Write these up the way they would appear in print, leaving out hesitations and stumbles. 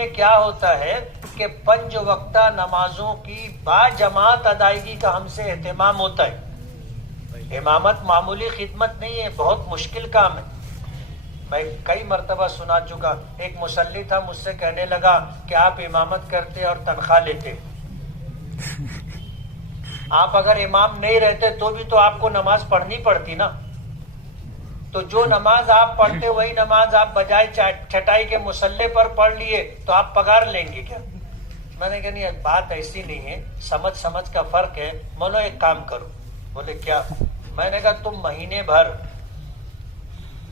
میں کیا ہوتا ہے کہ 5 وقتہ نمازوں کی با جماعت ادائیگی کا ہم سے اہتمام ہوتا ہے. امامت معمولی خدمت نہیں ہے، بہت مشکل کام ہے. میں کئی مرتبہ سنا چکا. ایک مصلی تھا، مجھ سے کہنے لگا کہ آپ امامت کرتے اور تنخواہ لیتے، آپ اگر امام نہیں رہتے تو بھی تو آپ کو نماز پڑھنی پڑتی نا. تو جو نماز آپ پڑھتے وہی نماز آپ بجائے چٹائی کے مصلے پر پڑھ لیے تو آپ پگار لیں گے کیا؟ میں نے کہا نہیں، بات ایسی نہیں ہے، سمجھ کا فرق ہے. مولو ایک کام کرو. بولے کیا؟ میں نے کہا تم مہینے بھر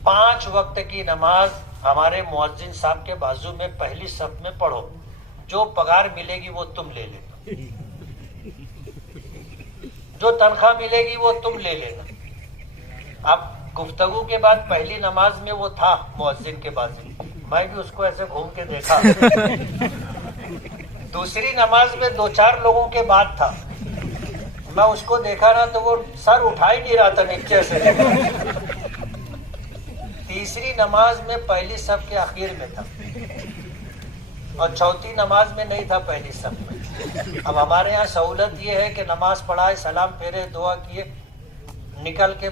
5 وقت کی نماز ہمارے مؤذن صاحب کے بازو میں پہلی صف میں پڑھو، جو پگار ملے گی وہ تم لے لینا، جو تنخواہ ملے گی وہ تم لے لینا. اب گفتگو کے بعد پہلی نماز میں وہ تھا مؤذن کے بازو، میں بھی اس کو ایسے گھوم کے دیکھا. دوسری نماز میں 2-4 لوگوں کے بعد تھا، میں اس کو دیکھا نا تو وہ سر اٹھا ہی نہیں رہا تھا نیچے سے. تیسری نماز میں پہلی صف کے آخر میں تھا اور چوتھی نماز میں نہیں تھا پہلی صف میں. اب ہمارے یہاں سہولت یہ ہے کہ نماز پڑھائے، سلام پھیرے، دعا کیے، نکل کے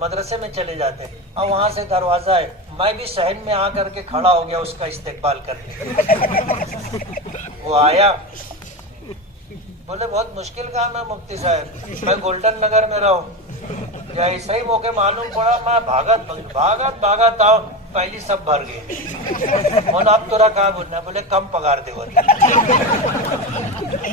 مدرسے میں چلے جاتے ہیں. اور وہاں سے دروازہ ہے، میں بھی صحن میں آ کر کے کھڑا ہو گیا اس کا استقبال کرنے. وہ آیا، بولے بہت مشکل کام ہے مفتی صاحب، میں گولڈن نگر میں رہوں، یا ایسا ہی موقع معلوم پڑا، میں بھاگت آؤ، پہلی سب بھر گئی. بولا اب تو رکھا بولنا، بولے کم پگار دے.